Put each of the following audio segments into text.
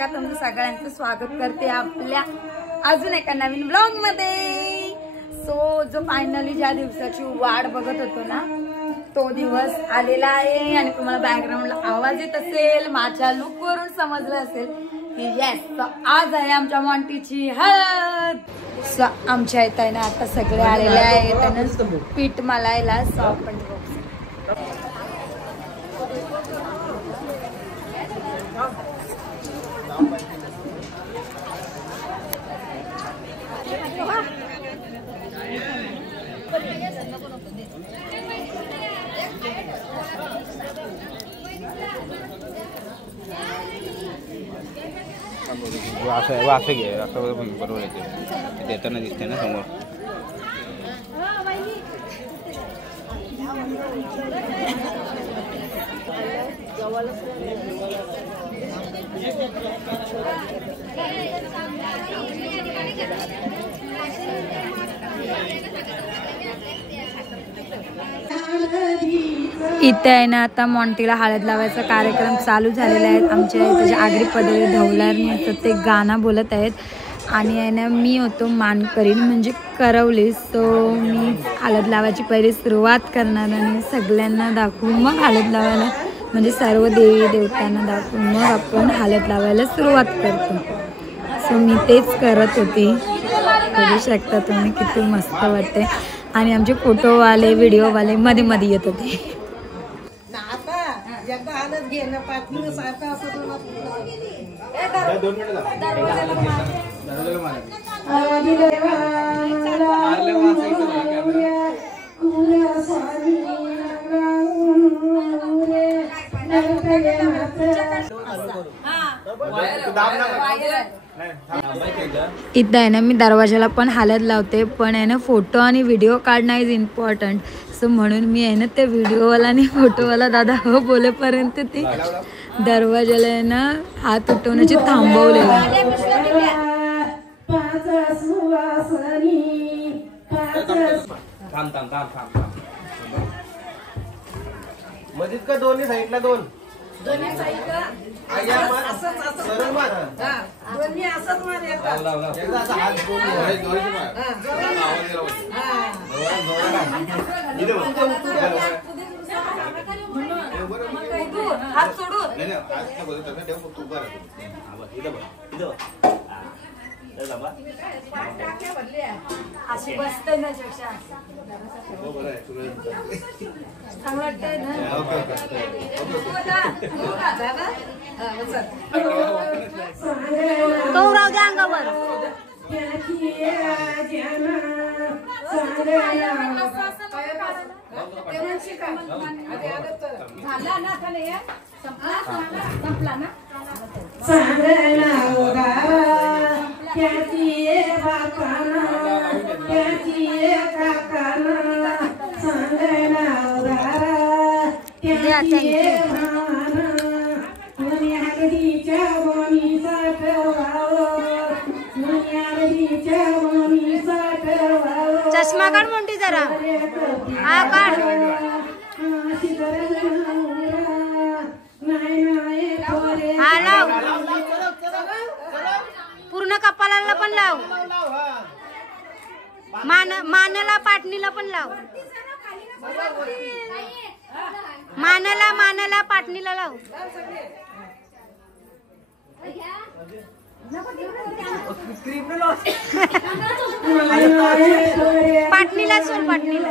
बघा तुमचं सगळ्यांचं स्वागत करते आपल्या अजून एका नवीन ब्लॉग मध्ये। सो जो फायनली ज्या दिवसाची वाट बघत होतो ना तो दिवस आलेला आहे आणि तुम्हाला बॅकग्राऊंडला आवाज येत असेल, माझ्या लुक वरून समजलं असेल की येस आज आहे आमच्या मॉन्टीची हळद। सो आमच्या इथं आहे ना आता सगळे आलेले आहेत त्यांना पीठ मलायला। सो आपण असं घे, असं बरोबर येते देताना दिसते ना समोर। इथे आहे ना आता मॉन्टीला हळद लावायचा कार्यक्रम चालू झालेला आहे। आमच्या इथे आगरी पदरी धवलारणी असं ते गाणं बोलत आहेत आणि आहे ना मी होतो मानकरीण म्हणजे करवली। सो मी हळद लावायची पहिली सुरुवात करणार आणि सगळ्यांना दाखवून मग हळद लावायला म्हणजे सर्व देवी देवतांना दाखवून मग आपण हळद लावायला सुरुवात करतो। सो मी तेच करत होती, बघू शकता तुम्ही किती मस्त वाटते आणि आमचे फोटोवाले व्हिडिओवाले मध्ये मध्ये येत होते। इथं आहे ना मी दरवाजाला पण हळद लावते, पण आहे ना फोटो आणि व्हिडिओ काढणं इज इम्पॉर्टंट। सो म्हणून मी आहे ना ते व्हिडिओवाला आणि फोटोवाला दादा हो बोलेपर्यंत ते दरवाजाला आहे ना हात उठवण्याचे थांबवलेलं। मधीत का दोन्ही साईडला दोन दोन्ही साईडला दोन्ही असंच मार एकदा असा हात हात सोडून अशी बसते ना चांगलं वाटतंय ना। तो राहू द्या अंगावर संपला ना चष्मा काढ मोठी जरा, हा काढ। हा लाव, पूर्ण कपालाला पण लाव, मानला पाटणीला पण लाव, मानला पाटणीला लाव। पाटणीला सोड, पाटणीला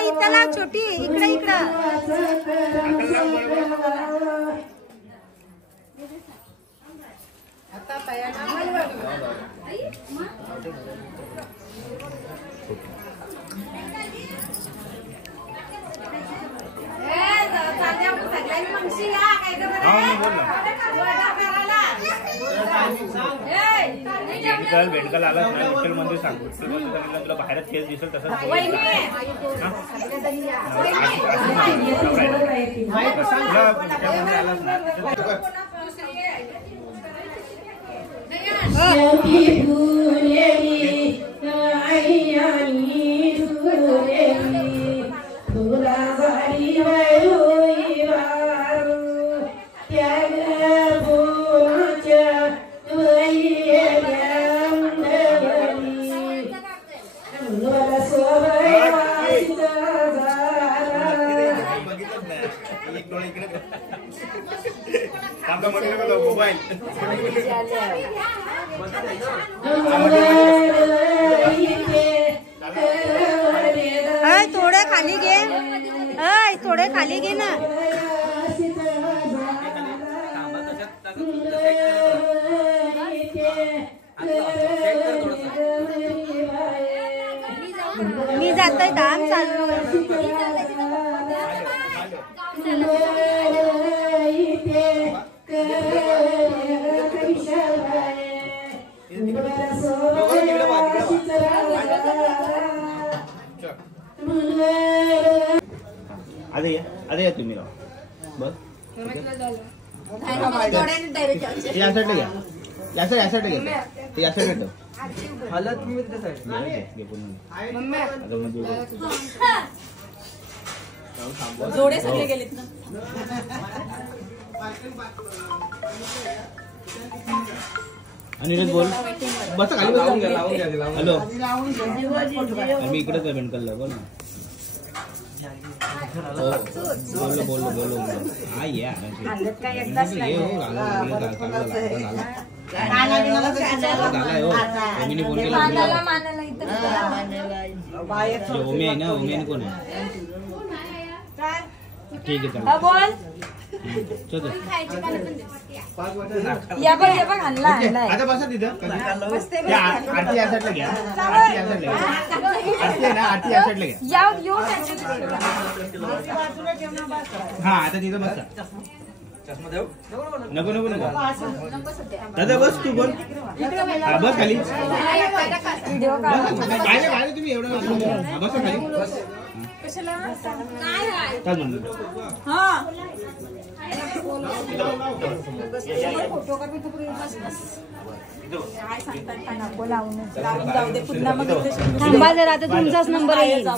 इथं लाव छोटी, इकडं इकडं भेंडकाला आला ना विठ्ठल मंदिर सांग विठ्ठल मंदिर सांगितलं तुला बाहेरच केस दिसेल तसंच थोडे खाली घे थोडे खाली घे ना मी जातोय काम चालू अरे या तुम्ही बस या साईडला घ्या या साईडला घ्या या साईडला हालत तुम्ही त्या साईडला जोडे सगळे गेलेत ना अनिरुद्ध बोल बस खाली हॅलो मी इकडेच आहे बेंडकलला बोल ना बोलो हा या ओमी आहे ना ओमी कोण आहे ठीक आहे बोल आता बसा तिथं आरती या साईडला घ्या आरती या साईडला आरती आहे ना आरती या साईडला घ्या हा आता तिथं बसा नको नको नको दादा बस तू बोल बस खाली काय तुम्ही एवढं बस खाली काय म्हणलं थांबा जरा आता तुमचाच नंबर येईल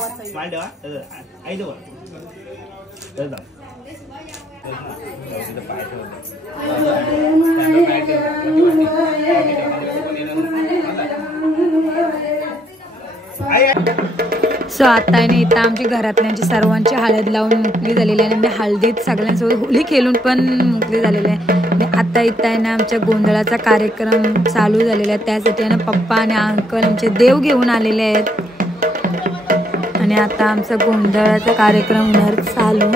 सो आता इथं आमची घरातल्यांची सर्वांची हळद लावून मोकळी झालेली आहे आणि हळदीत सगळ्यांसोबत होळी खेळून पण मोकळी झालेली आहे आणि आता इथं आहे ना आमच्या गोंधळाचा कार्यक्रम चालू झालेला आहे त्यासाठी आहे ना पप्पा आणि अंकल आमचे देव घेऊन आलेले आहेत आणि आता आमचा गोंधळाचा कार्यक्रम होणार चालू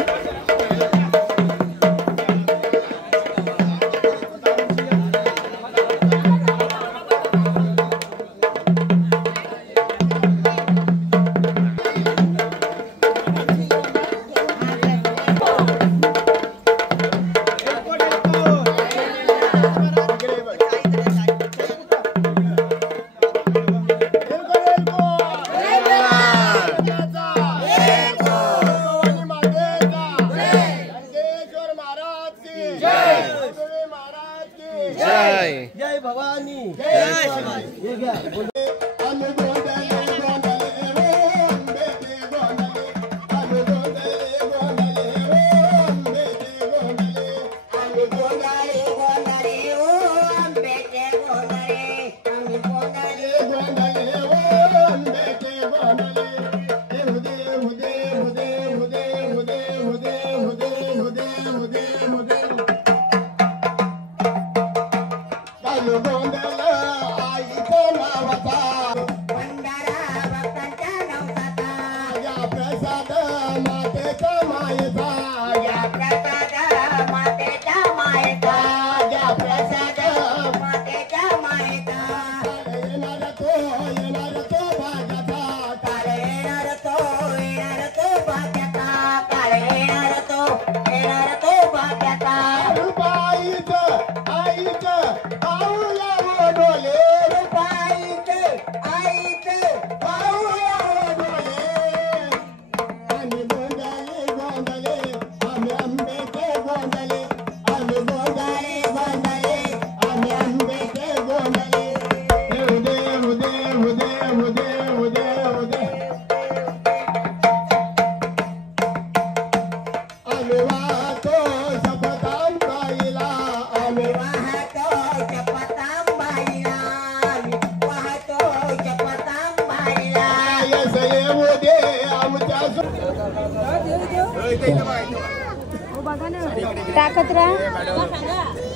टाकत राहा.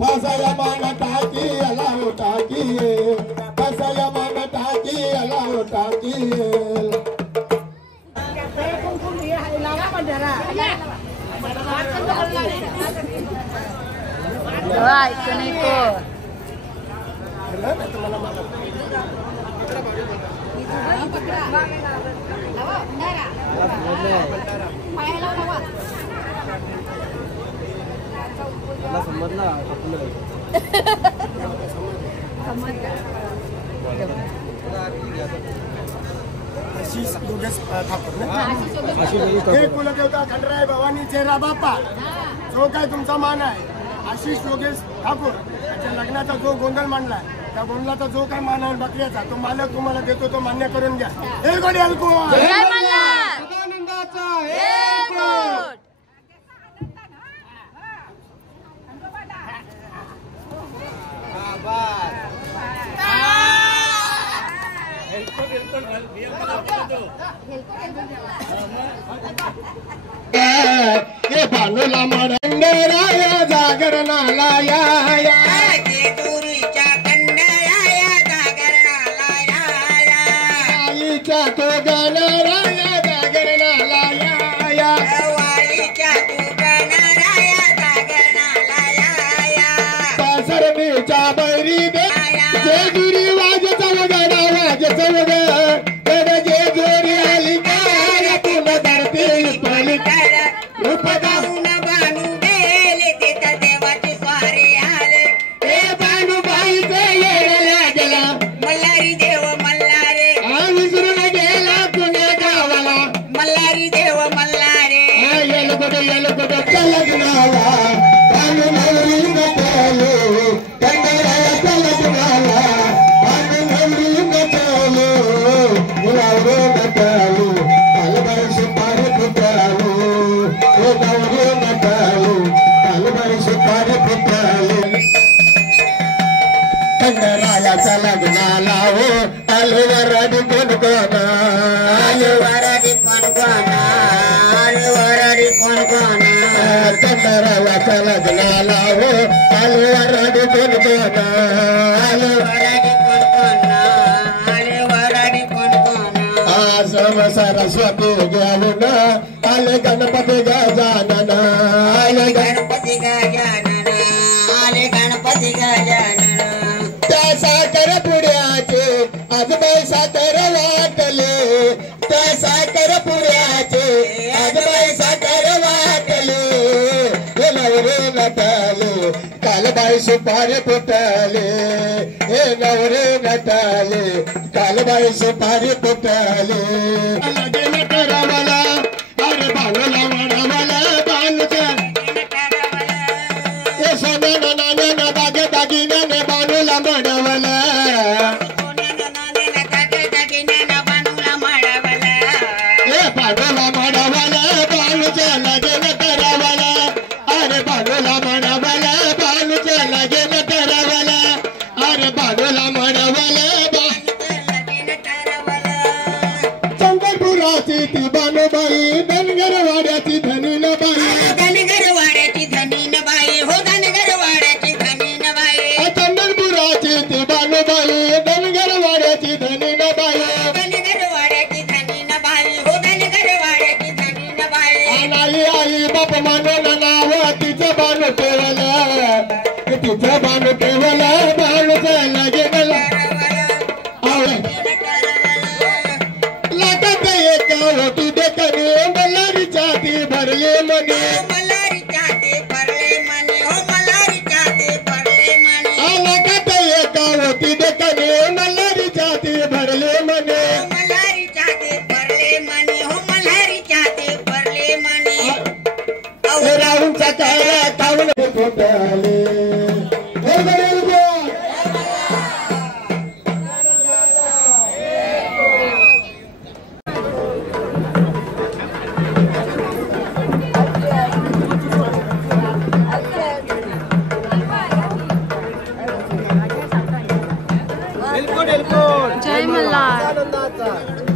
फसया मान टाकी अलाव टाकी फसया मान टाकी अलाव टाकी ऐकू नाही को हे कुलदेवता खंडराय भवानी चेहरा बाप्पा जो काय तुमचा मान आहे आशिष योगेश ठाकूर त्याच्या लग्नाचा जो गोंधळ मांडलाय त्या गोंधळाचा जो काय मान आहे बकऱ्याचा तो मालक तुम्हाला देतो तो मान्य करून घ्या. हे गोडी अलको सदानंदाचा हे बांधला मरंगराया जागरणाला या आईच्या तो गाणाराया जागरणाला या पासरणीच्या बैरी दे जेजुरी वाजचा वगडा वाजचा वगड जेजुरी आली काय पुन्हा धरती पडली उपदाऊन बानू बेले तिथं देवाची स्वारी आले हे बानूबाईचे येड लागला मल्हारी देव मल्हारे विसरून गेला पुण्या गावाला मल्हारी देव मल्हारे येलगोड लग्नाला बानू नवरी नटलो कंगराच्या लग्नाला बानू नवरी नटलो मुलावरो नटलो कालबाई सुपारी फुटलो हे नवरी नटलो कालबाई सुपारी फुटलो कंगराच्या लग्नाला हो अलवरडी कोण कोण अलवरडी कोण कोण अलवरडी कोण कोण कंगराच्या लग्नाला हो अलवरडी कोण कोण अलवरडी कोण कोण अलवरडी कोण कोण आसम सरस्वती घेऊन आले गणपती गजानन आले गणपती गजानन आले गणपती गजानन त्या साखर पुड्याचे आजबाई साखर वाटले त्या साखर पुड्याचे आजबाई साखर वाटले हे नवरे नटले कालबाई सुपारी फुटले हे नवरे नटले कालबाई सुपारी फुटले लगे नटरावाला अरे बाणूला म्हणा बाणूच्या हे सोन्यानं नाण्यानं दागे दागिन्याने बाणूला म्हणवलं हे बाणूला म्हणवलं बाणूच्या लगे नटरावाला अरे बाणूला म्हणवलं बाणूच्या लगे नटरावाला अरे बाणूला म्हणवलं चंद्रपुराची ती बाणूबाई धनगरवाड्याची धनीन बाई धनगरवाड्याची धनीन बाई हो धनगरवाड्याची धनीन बाई चंद्रपुराची ती बाणूबाई धनगरवाड्याची धनीन बाई धनगरवाड्याची धनीन बाई हो धनगरवाड्याची धनीन बाई आई आई बाप म्हणून नाव तिचं बाणू ठेवलं तिचं बाणू ठेवलं बाणूचं लागे मला लागत एक होती देखणे मल्हारी छाती भरले मने मल्हारी छाती भरले मने हो मल्हारी छाती भरले मने लागत एक होती देखणे मल्हारी छाती भरले मने मल्हारी छाती भरले मने हो मल्हारी छाती भरले मने राहून सकाळ काऊन फुटले एलकोट जय मल्हार. आनंदाचा